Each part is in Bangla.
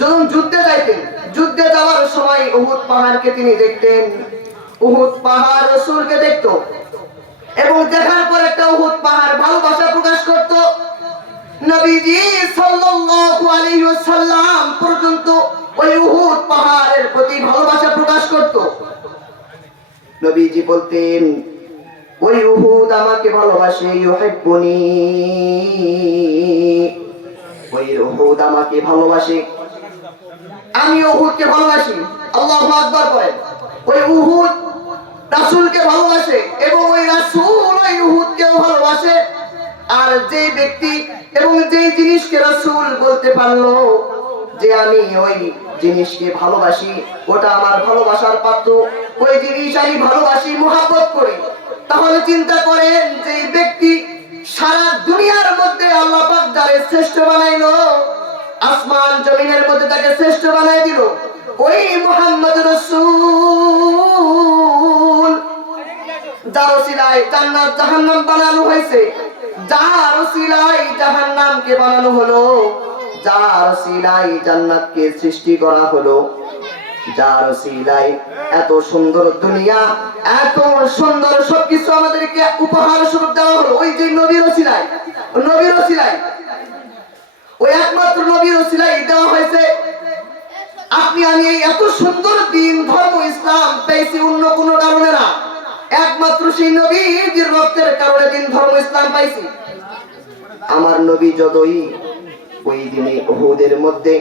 যখন যুদ্ধে যাইতেন, যুদ্ধে যাওয়ার সময় উহুদ পাহাড়কে তিনি দেখতেন, উহুদ পাহাড় রাসূলকে দেখতো এবং দেখার পর একটা উহুদ পাহাড় ভালোবাসা প্রকাশ করত। নবীজি সাল্লাল্লাহু আলাইহি ওয়াসাল্লাম পর্যন্ত ওই উহুদ পাহাড়ের প্রতি ভালোবাসা প্রকাশ করত। নবীজি বলতেন, ওই উহুদ আমাকে ভালোবাসে, ইউহিব্বুনি, ওই উহুদ আমাকে ভালোবাসে, আমি উহুদকে ভালোবাসি। আল্লাহু আকবার বলেন। ওই উহুদ রাসূলকে ভালোবাসে এবং ওই রাসূল ওই উহুদকেও ভালোবাসে। আর যে ব্যক্তি এবং যে জিনিসকে রাসূল বলতে পারলো যে আমি ওই জিনিসকে ভালোবাসি, ওটা আমার ভালোবাসার পাত্র, ওই জিনিস আমি ভালোবাসি, মহব্বত করি, তাহলে চিন্তা করেন যে ব্যক্তি সারা দুনিয়ার মধ্যে আল্লাহ পাক যারে শ্রেষ্ঠ বানাইলো, আসমান জমিনের মধ্যে তাকে শ্রেষ্ঠ বানাই দিল, ওই মুহাম্মদ রাসূল যার ওসিলায় জান্নাত জাহান্নাম বানানো হয়েছে, যার ওসিলায় জাহান্নামকে বানানো হলো, যার ওসিলায় জান্নাতকে সৃষ্টি করা হলো, যার ওসিলায় এত সুন্দর দুনিয়া, এত সুন্দর সবকিছু আমাদেরকে উপহার স্বরূপ দেওয়া হলো, ওই যে নবীর ওসিলায়, নবীর ওসিলায়, ওই একমাত্র নবীর ওসিলায় দেওয়া হয়েছে। আপনি আমি এই এত সুন্দর দিন ধর্ম ইসলাম পেয়েছি অন্য কোনো কারণে না, একমাত্র সেই নবীর রক্তের কারণে দিন ধর্ম ইসলাম পাইছি। আমার নবী যতই ওই দিনে উহুদের মধ্যে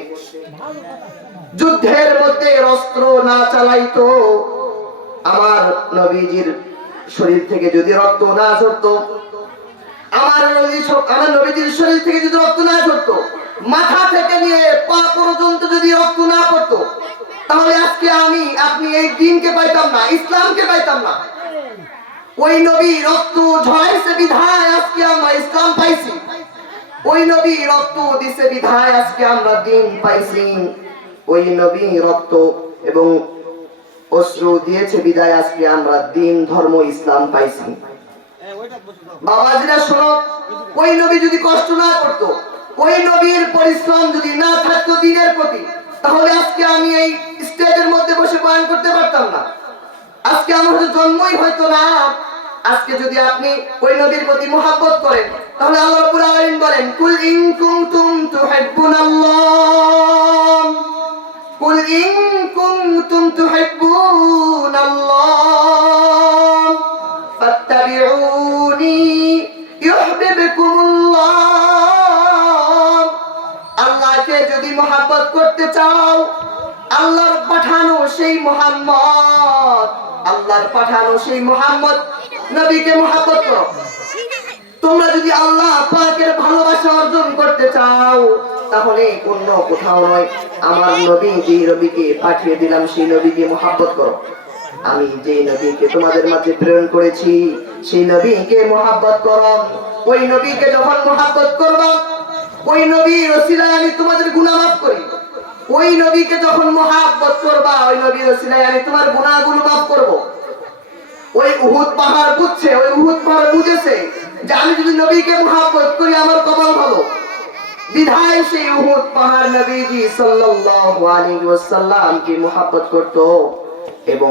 যুদ্ধের মধ্যে অস্ত্র না চালাইতো, আমার নবীজির শরীর থেকে যদি রক্ত না ঝরতো, আমার নবীজির শরীর থেকে যদি রক্ত না ঝরতো, মাথা থেকে নিয়ে পা পর্যন্ত যদি রক্ত না পড়তো, তাহলে আজকে আমি আপনি এই দিনকে পাইতাম না, ইসলামকে পাইতাম না। ওই নবী রক্ত ঝরাইছে বিধায় আজকে আমরা ইসলাম পাইছি, ওই নবী রক্ত দিছে বিধায় আজকে আমরা দিন পাইছি, ওই নবী রক্ত এবং অশ্রু দিয়েছে বিধায় আজকে আমরা দিন ধর্ম ইসলাম পাইছি। বাবাজিরা শোনো, ওই নবী যদি কষ্ট না করতো, ওই নবীর পরিশ্রম যদি না থাকতো দিনের প্রতি, তাহলে আজকে আমি এই স্টেজের মধ্যে বসে বয়ান করতে পারতাম না, আজকে আমার জন্মই হয়তো না। আজকে যদি আপনি ওই নবীর প্রতি মহব্বত করেন, তাহলে আল্লাহ রাব্বুল আলামিন বলেন, কুল ইন কুনতুম তুহিব্বুনাল্লাহ, কুল ইন কুনতুম তুহিব্বুনাল্লাহ ফাত্তাবিউনি ইউহিব্বুকুমুল্লাহ। আল্লাহকে যদি মহব্বত করতে চাও, আল্লাহর পাঠানো সেই মুহাম্মদ, আল্লাহর পাঠানো সেই মুহাম্মদ নবীকে মহব্বত করো। তোমরা যদি আল্লাহ পাকের ভালোবাসা অর্জন করতে চাও, তাহলে অন্য কোথাও নয়, আমার নবী যে নবীকে পাঠিয়ে দিলাম সেই নবীকে মহব্বত করো। আমি যে নবীকে তোমাদের মাঝে প্রেরণ করেছি সেই নবীকে মহব্বত করো। ওই নবীকে যখন মহব্বত করবা, ওই নবীর ওসিলায় আমি তোমাদের গুনাহ মাফ করি। ওই নবীকে যখন মহব্বত করবা, ওই নবীর ওসিলায় আমি তোমার গুনাহগুলো মাফ করব। ওই উহুদ পাহাড় বুঝছে, ওই উহুদ পাহাড় বুঝেছে যে আমি যদি নবীকে মহব্বত করি আমার কপাল ভালো, বিধায় সেই উহুদ পাহাড় নবীজি সাল্লাল্লাহু আলাইহি ওয়াসাল্লামকে মহব্বত করত এবং